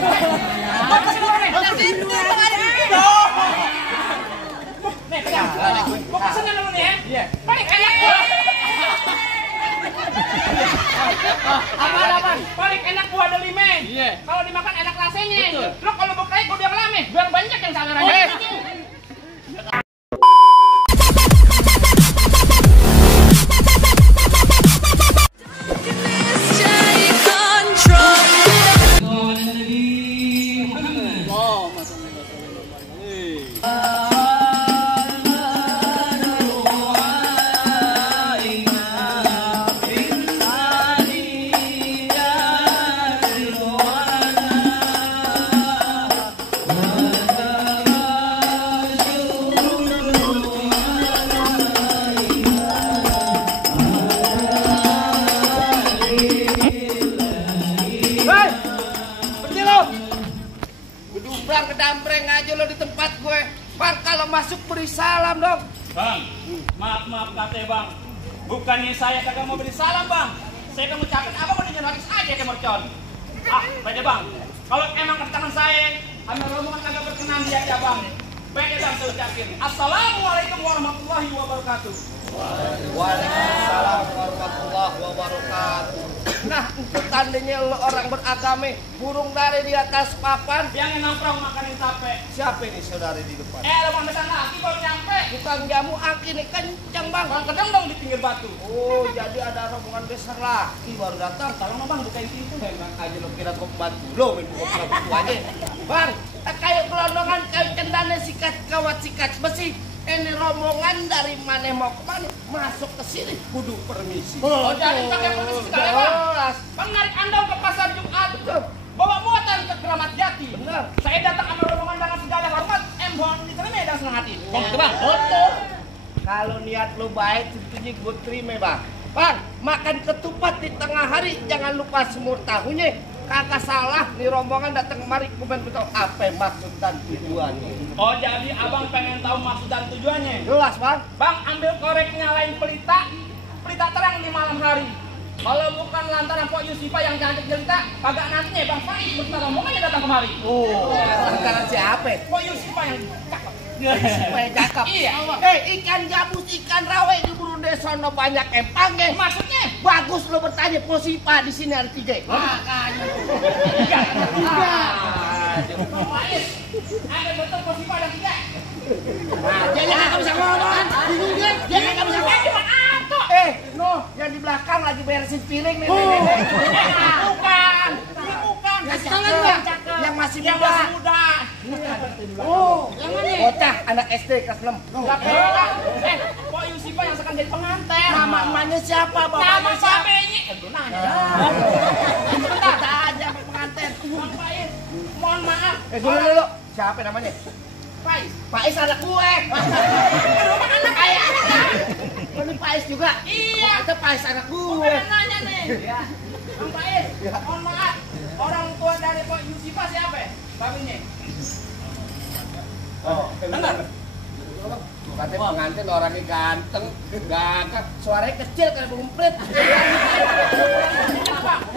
Mau kesini nih. Nih, pegang. Mau kesini dulu nih ya. Iya. Paling enak gua. Aman. Paling enak gua ada lime. Iya. Kalau dimakan enak rasanya. Lo kalau mau kayak gua biar lame, biar banyak yang salurannya. Kedambreng aja lo di tempat gue. Bang, kalau masuk beri salam dong. Bang, maaf kate bang. Bukannya saya kagak mau beri salam bang. Saya kan ngucapin abang udah nyerakis aja ke mercon. Beda bang. Kalau emang ke tangan saya, sama rombongan kagak berkenan dia aja bang. Beda bang saya ucapin. Assalamualaikum warahmatullahi wabarakatuh. Waalaikumsalam warahmatullahi wabarakatuh. Nah, untuk tandanya lo orang beragama, burung dari di atas papan. Yang nongkrong makanin tape. Siapa ini saudari di depan? Lo mau sana lagi baru nyampe. Bukan jamu aki nih, kencang bang. Bang kedeng dong di pinggir batu. Oh, jadi ada rombongan besar lagi baru datang. Tolong bang bukain pintu. Emang aja lo kira kok bantu lo main buka pintu aja. Bang, kayak gelondongan kayak cendana sikat kawat sikat besi. Ini rombongan dari mana mau ke mana? Masuk ke sini kudu permisi. Oh, jadi pakai permisi segala bang. Bang narik Anda ke pasar Jumat. Bawa muatan ke Keramat Jati. Benar. Saya datang sama rombongan dengan segala hormat. Mohon diterima dan senang hati. Gitu bang. Betul. Kalau niat lo baik tentunya gue terima bang. Bang, makan ketupat di tengah hari jangan lupa semur tahunya. Kagak salah nih rombongan datang kemari komen betul apa maksud dan tujuannya. Oh jadi abang pengen tahu maksud dan tujuannya? Jelas bang. Bang ambil korek nyalain pelita terang di malam hari. Kalau bukan lantaran Pok Yusifa yang cantik jelita, kagak nantinya Bang Faiz bersama rombongannya datang kemari. Oh, lantaran siapa? Pok Yusifa yang cakep. Supaya cakep. Iya. Ikan gabus, ikan rawe di burung desono banyak empangnya. Maksudnya? Bagus lo bertanya Posipa di sini ada 3. Makanya. Bang Faiz, ada betul Posipa ada 3. Nah, dia nggak bisa ngomong. Dia nggak bisa ngomong. No, yang di belakang lagi beresin piring nih. Bukan. Yang masih Yang muda. masih muda. Oh, yang mana? Bocah anak SD kelas 6. Pok Yusifa yang sekarang jadi pengantin. Nama emaknya siapa? Nama Bapaknya siapa? bapaknya. Nanya. Sebentar aja pengantin. Bang Faiz, mohon maaf. Dulu. Siapa namanya? Faiz. Faiz anak gue. Rumah anak kayak Ini Faiz juga. Iya. Itu Faiz anak gue. Bukan nanya nih. Bang Faiz, mohon maaf. Orang tua dari Pok Yusifa siapa? Babinya. Oh, benar. Katanya pengantin orangnya ganteng, gagah, suaranya kecil kayak bumprit.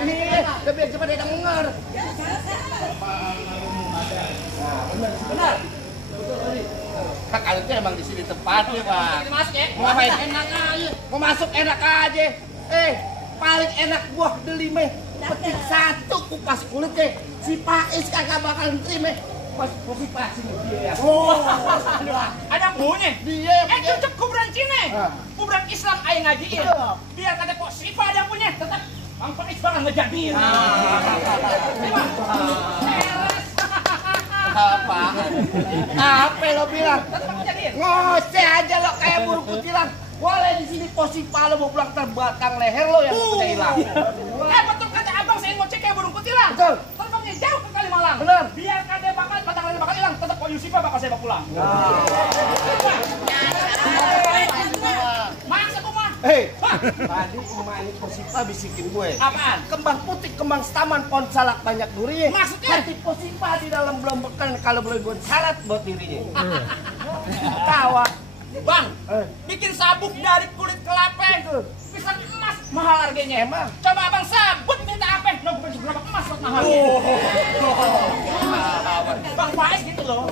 Iya, biar cepat dia denger. Benar. Kalau itu emang di sini tempatnya, Pak. Masuk ya. Mau ngapain? Enak aja. Mau masuk enak aja. Paling enak buah delime. Petik 1 kupas kulitnya. Si Faiz kagak bakal terima. Pas kopi pasing dia. Oh, ada bunyi. Dia Cocok kuburan Cina. Kuburan Islam aing ngajiin. Biar kata Pok Sifa ada punya, tetap Bang Faiz bakal ngejadiin. Apa lo bilang? Tetap ngejadiin. Ngoceh aja lo kayak burung kutilang. Boleh di sini Posipa lo mau pulang terbatang leher lo yang udah hilang. Betul kata abang saya ngoceh kayak burung kutilang. Betul. Terbangnya jauh ke Kalimalang. Benar. Biar kade batang leher bakal hilang, tetap Pok Yusifa bakal saya bawa pulang. Masa kumah? Tadi emak ini Posipa bisikin gue. Apaan? Kembang putih, kembang setaman, pohon salak banyak durinya. Maksudnya? Nanti Posipa di dalam belum bekan kalau boleh buat salad buat dirinya. Tawa. Bang, bikin sabuk dari kulit kelapa. Pisang emas mahal harganya. Emang? Coba abang sabut minta apa? Nah, gue beli seberapa emas buat mahal. Bang Faiz gitu loh.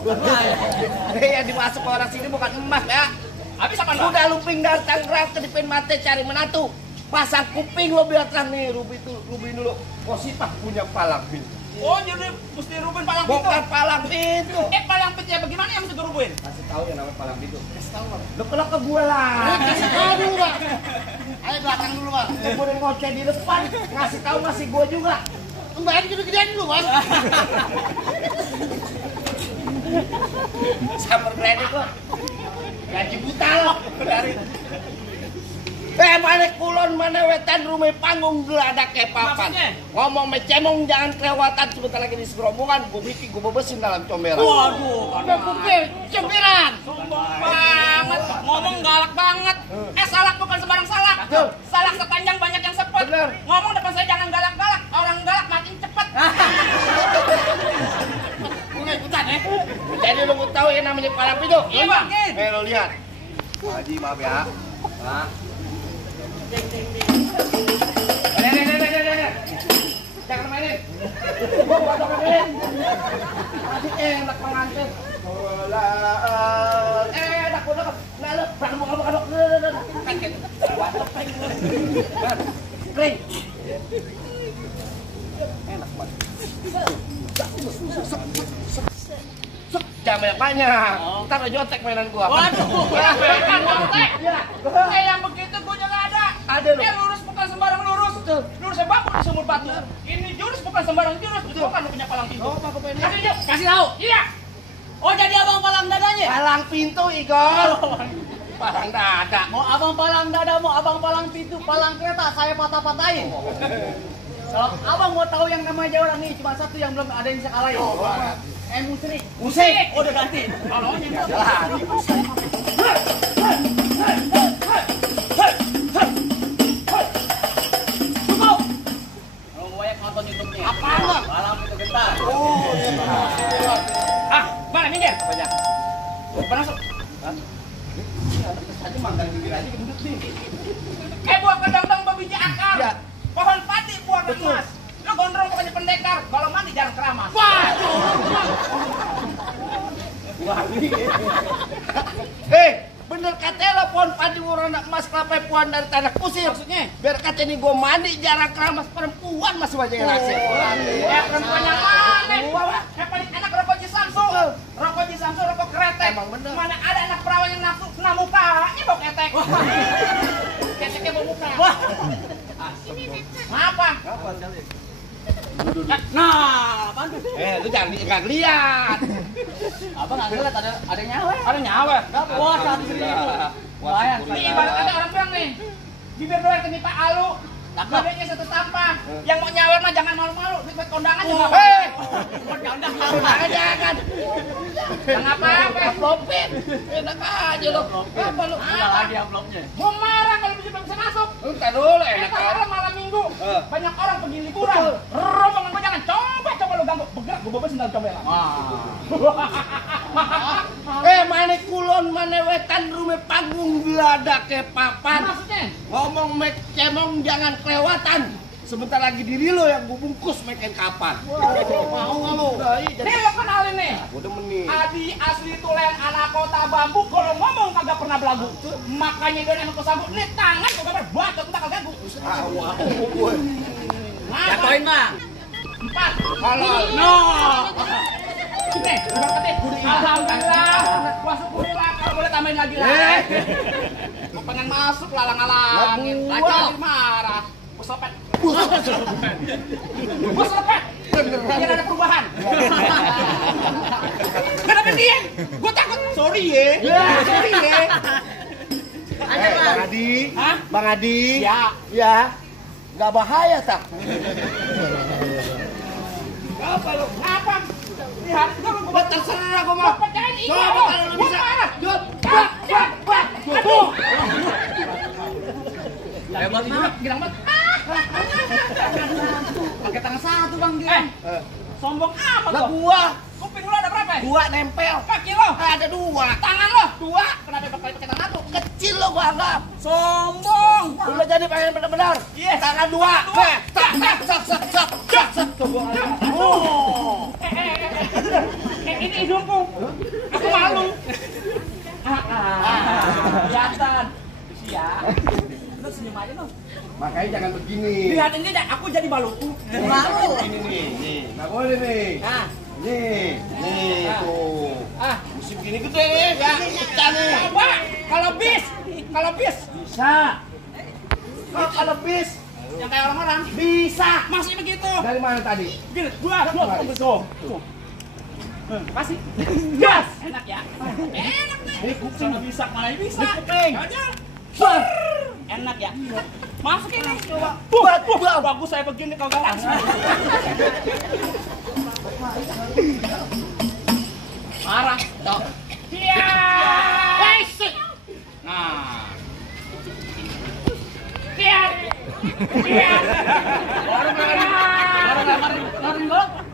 Yang dimasuk ke orang sini bukan emas ya. Habis apa Bang? Udah luping dari Tangerang ke Dipin Mate cari menantu. Pasang kuping lo biar terang nih, Ruby dulu. Posipah punya palang pintu. Oh, jadi mesti Ruben palang pintu. Bukan palang pintu. Palang pintu ya bagaimana yang mesti gue rubuhin? Kasih tahu yang namanya palang pintu. Kasih tahu, Bang. Lo kelak ke gue lah. Kasih tahu dulu, Bang. Ayo belakang dulu, Bang. Gue udah ngoceh di depan, ngasih tahu masih gue juga. Kembali gede-gedean dulu, Bang. Sabar berani kok. Gaji buta lo dari. Mana kulon, mana wetan, rumah panggung geladak kayak papan. Maksudnya? Ngomong mecemong jangan kelewatan, sebentar lagi di segerobongan, gue bikin, gue bebesin dalam comberan. Waduh, Udah kuping, cembiran. sombong banget, ngomong galak banget. Salak bukan sembarang salak. Betul. Salak sepanjang banyak yang sepet. Bener. Ngomong depan saya jangan galak-galak. Orang galak makin cepet. Gue ikutan ya. Jadi lu mau tahu yang namanya palang pintu? Iya, Bang. Lo lihat. Pak Haji maaf ya. Nah. Jangan mainin. Gua bakal mainin. Tadi enak pengantin. Enak udah. Nah, lu kadok. Kering. Enak banget. Jangan banyak. Ntar lo nyontek mainan gua. Waduh, kan kontek. Iya. Yang begitu gue juga ada. Ada loh. Lurus bukan sembarang lurus. Betul. Lurusnya bapak di sumur batu. Ini jurus bukan sembarang jurus. Betul kan lu punya palang pintu. Oh, Pak Kepennya. Kasih yuk, kasih tahu. Iya. Oh, jadi abang palang dadanya? Palang pintu, Igor. Palang dada. Mau abang palang dada, mau abang palang pintu, palang kereta, saya patah-patahin. Kalau abang mau tahu yang namanya orang ini cuma satu yang belum ada yang bisa kalahin. Musrik. Musik. Oh, udah ganti. Tolongnya. Jalan. Cukup. Kalau mau banyak nonton YouTube-nya. Apaan, Bang? Palang pintu gentar. Mana minggir? Apanya? Apa masuk? Tadi manggal bibir aja gendut nih. Buah kedang-dang berbiji akar. Iya. Pohon padi buah Betul. emas. Lo gondrong pokoknya pendekar. Kalau mandi jangan keramas. Bener katanya lo pohon padi warna emas kelapa puan dari tanah kusir. Maksudnya? Biar kata ini gue mandi jarang keramas, perempuan masih banyak yang ngasih. Perempuan yang mana? Yang paling enak rokok Jisamsu. Rokok Jisamsu, rokok kretek. Emang bener. Mana ada anak perawan yang nafsu kena mukanya bau ketek. Keteknya bau muka. Apa? Nah, apaan tuh? Lu jangan lihat. Abang nggak ngeliat ada nyawa. Ada nyawa. Wah, 100.000. Lumayan. Ini ibarat ada orang bilang nih, bibir doang kenipa alu, babenya satu tampah. Yang mau nyawer mah jangan malu-malu, buat kondangan juga. Jangan. Yang apa-apa. Aplopin. Enak aja lo. Apa lu? Ada lagi amplopnya. Mau marah kalau bisa masuk. Entar dulu enak Kalau aja. malam minggu, banyak orang pergi liburan. Rombongan gue jangan coba lu ganggu. Bergerak gue bebesin dalam comberan. Mana kulon, mana wetan, rumah panggung geladak ke papan. Maksudnya? Ngomong cemong jangan kelewatan. Sebentar lagi diri lo yang gue bungkus makan kapan. Mau nggak lo? Nih lo kenalin nih. Gue demen nih. Adi asli tulen anak kota bambu. Kalau ngomong kagak pernah belagu. Makanya dia emang kesambut. Nih tangan gue gambar bacot bakal ganggu. Jatuhin, Bang. 4. Halal. No. Nih, udah ketik. Alhamdulillah. Gua syukurin lah kalau boleh tambahin lagi lah. Gua pengen masuk lalang-alangin. Lah, Lagi gua. marah. Gua sopet. Gua sopet. Biar ada perubahan. Kenapa dia? Gua takut. Sorry ya. Sorry ya. Bang Adi. Hah? Bang Adi. Ya. Ya. Gak bahaya tak? Apa lo? Apa? Lihat, gua Terserah gue mau. pecahin ini. Coba kalau lu bisa. Jod. Aduh. Hebat banget. Gilang banget. Pakai tangan satu, Bang, dia. Sombong amat Lah lo. gua. Kuping lu ada berapa? Dua nempel. Kaki lo. Ada dua. Tangan lo. 2. Kenapa pakai tangan satu? Kecil lo gua anggap. Sombong. Lu jadi pengen bener-bener. Iya. Tangan dua. Dua. Tak. Ini hidungku. Aku malu. Kelihatan. Siap. Lu senyum aja dong. Makanya jangan begini. Lihat ini aku jadi maluku. Malu. Ini nih. Nggak boleh nih. Nah, Nih tuh. Musim gini gede ya. Pecah nih. Coba kalau bis bisa. Kalau bis Yang kayak orang-orang bisa. masih begitu. Dari mana tadi? Gini, gua tuh. Pasti. Gas. Enak ya. Enak nih. Ini kucing. Bisa, malah bisa. Ini kuping. Aja. Bar. Enak ya. Masuk ini coba. Bagus saya begini kau galas. Marah. Tok. Iya. Nah. Lihat. Lihat. Baru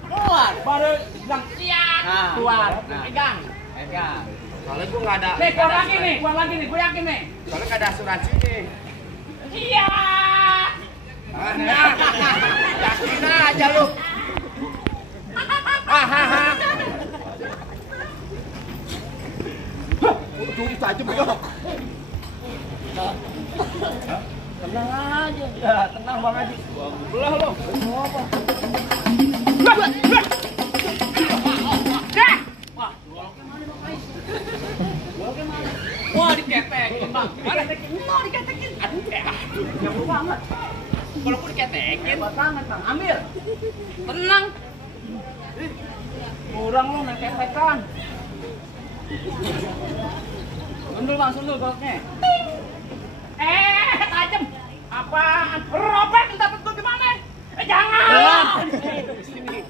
keluar. Baru bilang lihat. Nah. Keluar. Nah. Pegang. Pegang. Soalnya gua nggak ada. Nih, keluar lagi nih. Keluar lagi nih. Gue yakin nih. Soalnya nggak ada asuransi nih. Iya. Nah, yakin aja lu. Hahaha. Curi tajam ya. Tenang aja. Ya, tenang Bang Haji. Belah lo. Wah, wah diketekin Bang. Diketekin. Mau diketekin. Aduh, jauh banget. Kalau aku diketekin, hebat banget Bang. Ambil. Tenang. Kurang lo main ketekan. Sundul Bang, sundul goloknya. Tajam. Apaan? Robek entah betul gimana? Jangan. Di sini.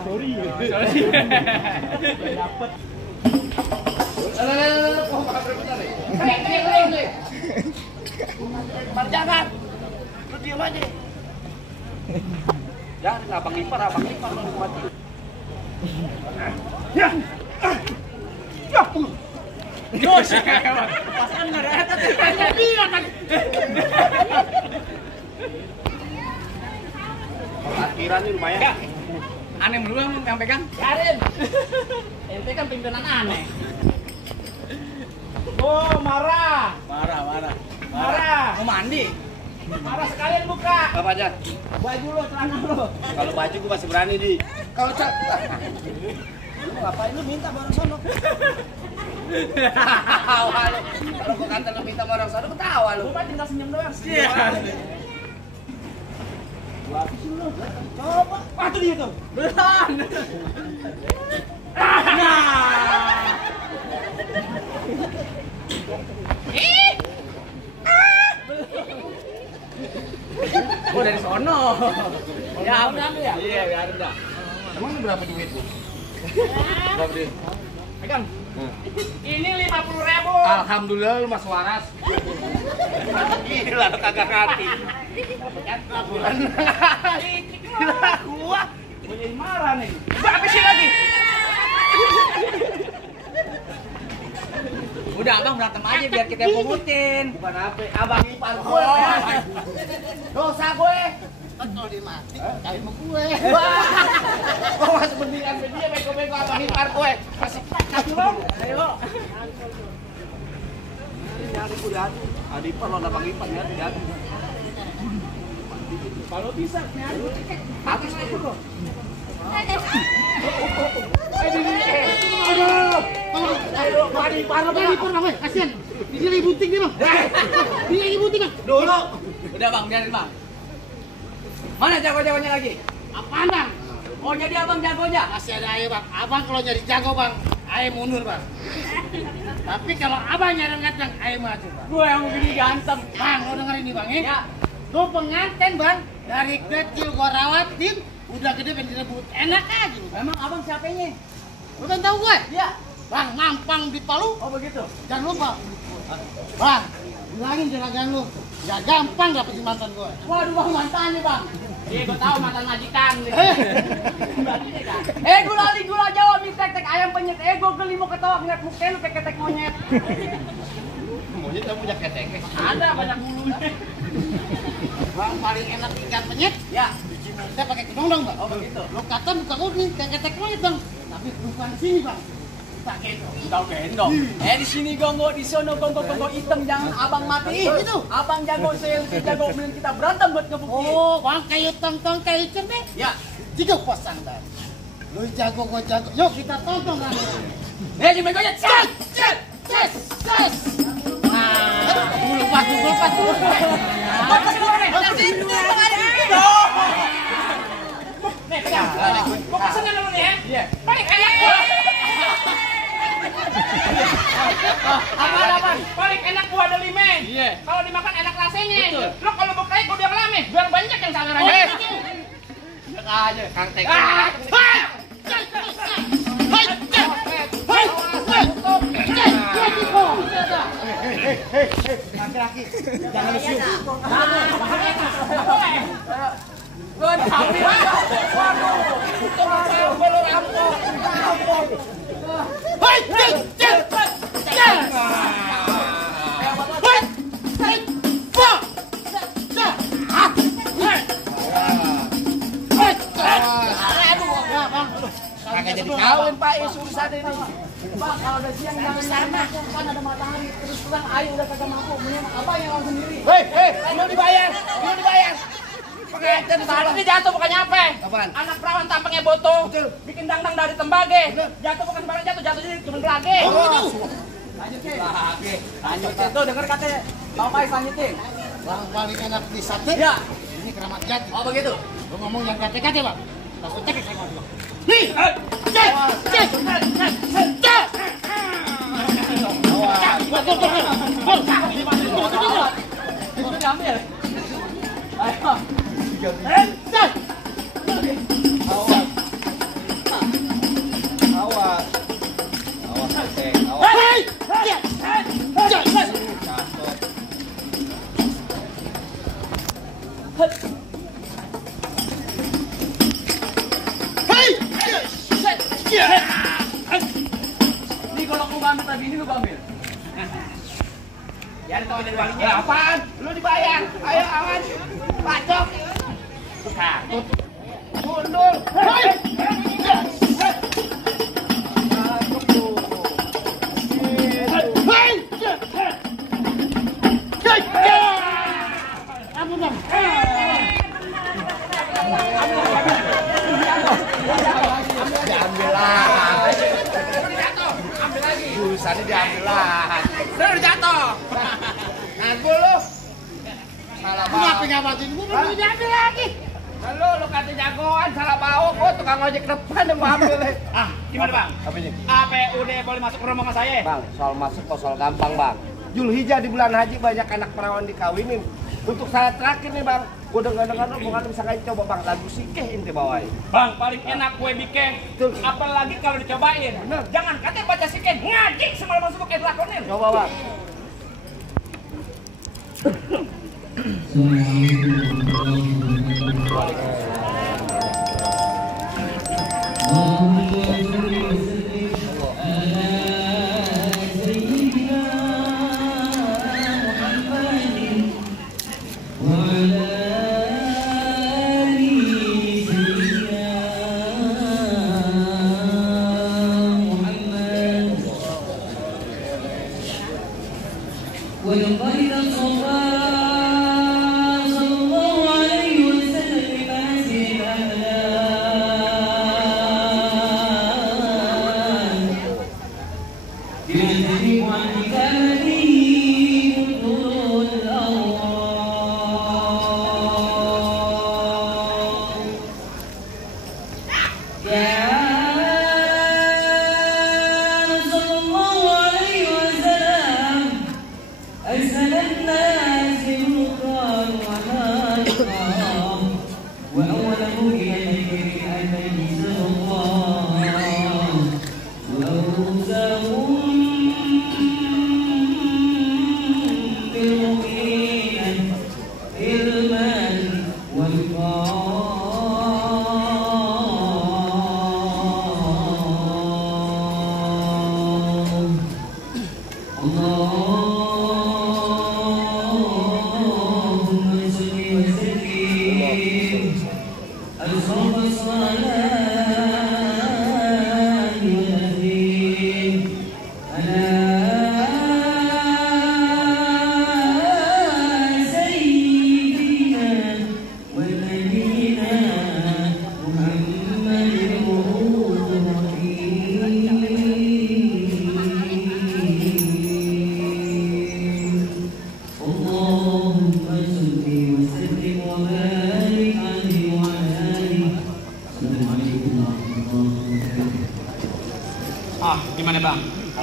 Sorry. Dapat. Jangan. Lu diam aja. Jangan abang ipar lu mati. Ya. Jos. Pasan enggak ada tanya bilang kan. Parkiran ini lumayan. Enggak. Aneh mulu yang pegang. Karin. Ente kan pimpinan aneh. Oh, marah. Marah. Mau mandi. Marah sekalian buka. Apa aja? Baju lo, celana lo. Kalau baju gua masih berani di. Kalau lu ngapain lu minta barang sono? Ketawa lu. Kalau gua kata lu minta barang sono ketawa lu. Gua tinggal senyum doang. Iya. Gua habisin lu. Coba. Wah, tuh dia tuh. Beneran. Nah. Oh dari sono. Ya, udah ambil ya. Iya, biar udah. Emang ini berapa duit lu? Berapa duit? Pegang. Ini 50.000. Alhamdulillah lu mas waras. Gila lu kagak ngerti. Gila gua. Gua jadi marah nih. Gua habisin lagi. Udah abang berantem aja biar kita pungutin. Bukan apa, abang ipar gue. Dosa gue. Kalau dia mati, kawin sama gue. Kok masih mendingan dia bego-bego abang ipar gue. Kasih lo. Ayo. Nyari gue diadu. Adi ipar lo abang ipar ya diadu. Kalau bisa nyari. Habis itu lo. Aduh, mari parah namanya, kasihan. Dia lagi bunting nih, Bang. Dia lagi bunting, Bang. Dulu. Udah bang, biarin bang. Mana jago-jagonya lagi? Apaan, Bang? Oh jadi abang jagonya? Masih ada ayo, Bang. Abang kalau nyari jago, Bang, ayo mundur, Bang. Tapi kalau abang nyari ngacang, ayo maju, Bang. Gue yang begini ganteng. Bang, lo dengerin nih, Bang, ya. Ya. Gue pengantin, Bang. Dari kecil gua rawatin, udah gede pengen direbut. Enak aja, Bang. Memang abang siapanya? Lu kan tahu gue? Iya. Bang, mampang di Palu. Oh begitu. Jangan lupa. Bang, bilangin juragan lu. Gak gampang dapetin mantan gue. Waduh bang mantannya bang. Iya, gua tahu mantan majikan. Gula jawab nih tek ayam penyet. Gua geli mau ketawa ngeliat muka lu kayak ketek monyet. Kita punya ketek. Ada banyak bulunya. Bang paling enak ikan penyet. Ya. Kita pakai kedondong, Bang. Oh begitu. Lo kata buka kuning kayak ketek penyet, Bang. Tapi bukan di sini, Bang. Kita gendong. Kau gendong. Di sini gongo, di sono gongo hitam, jangan abang mati. Itu. Abang jago, saya lebih jago, mending kita berantem buat ngebuktiin. Oh, Bang kayu tong-tong kayu cerdik. Ya. Tiga pasang, Bang. Lo jago, gua jago. Yuk kita tonton rame-rame. Gimana kau ya? Cet, cet, cet, cet. Bulu pas. Nih, pegang. Gua pesenin dulu nih ya. Iya. Paling enak. Aman. Paling enak gua ada lime. Iya. Kalau dimakan enak rasanya. Betul. Lo kalau mau kaya gua biar lame, biar banyak yang saweran. Enak aja. Kang Tek. Laki-laki, jangan lucu. Gua diambil. Waduh. Itu masalah belum rampok. Hei, cek. Kagak jadi kawin Pak, isu urusan ini. Bang, kalau udah siang jangan sana. Kan ada matahari. Terus terang ayo udah kagak mampu. Mending abang yang langsung sendiri. Hei, belum dibayar. Pengajian Tadi ini jatuh bukannya apa? Apaan? Anak perawan tampangnya boto. Betul. Bikin dangdang dari tembage. Betul. Jatuh bukan barang jatuh jadi cuma gelage. Lanjutin. Lanjutin tuh denger katanya. Mau Pak lanjutin. Bang paling enak di sate. Ya. Ini Keramat Jati. Oh begitu. Lo ngomong yang kate-kate, Bang. Langsung cek saya ngomong. Nih, cek. Itu diambil. Ayo. Awas. Tek. Awas. Ini kalau aku ambil tadi ini lu ambil. Ya ada tahu dari walinya. Ya apaan? Lu dibayar. Ayo awan. Pacok. Takut. Mundur. Ampun, Bang. Diambil lah. Ambil lagi. Urusannya diambil lah. Udah jatuh. Ngaku lu. Salah Kenapa bawa. ngawatin gua belum diambil lagi? Lu kata jagoan salah bawa gua tukang ojek depan yang mau ambil. Gimana Bang? Apa ini? Apa udah boleh masuk ke rombongan saya? Bang, soal masuk kok soal gampang, Bang. Julhijjah di bulan haji banyak anak perawan dikawinin. Untuk saat terakhir nih, Bang. Gua dengar-dengar lu bukan bisa kayak coba, Bang. Lagu sikeh inti bawain. Bang, paling enak kue bikin. Betul. Apalagi kalau dicobain. Bener. Jangan katanya baca siken, ngaji semalam masuk kayak lakonin. Coba, Bang. ولقد صفى صلى الله عليه وسلم بمنازل الأعلام بمنزل معتكفه بطول الأرواح كان صلى الله عليه وسلم أرسل الناس بالقرآن وحالقا وأوله إلى ذكر النبي صلى الله وأوزاهم بالمؤمنين علما والقرآن الله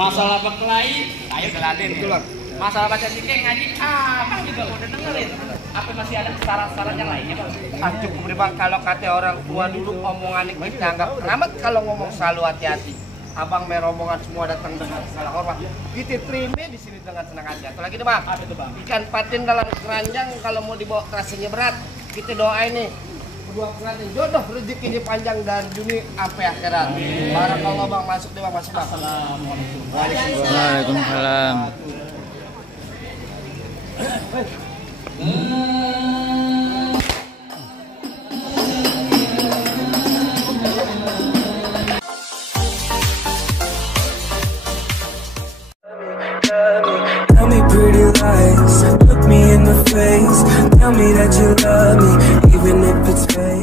Masalah berkelahi, ayo geladen. Betul, Bang. Masalah baca zikir ngaji, abang juga udah dengerin. Apa masih ada saran-saran yang lainnya, Bang? Cukup deh bang, kalau kata orang tua dulu omongan kita anggap keramat, kalau ngomong selalu hati-hati. Abang merombongan semua datang dengan segala hormat. Kita terima di sini dengan senang hati. Atau lagi nih bang, Apa itu, Bang? ikan patin dalam keranjang kalau mau dibawa terasanya berat. Kita doain nih kedua pengantin jodoh rezekinya panjang dan dunia sampai akhirat. Barakallah bang, masuk deh bang, masuk bang. Waalaikumsalam. Tell me pretty lies, look me in the face. Tell me that you love me, even if it's fake.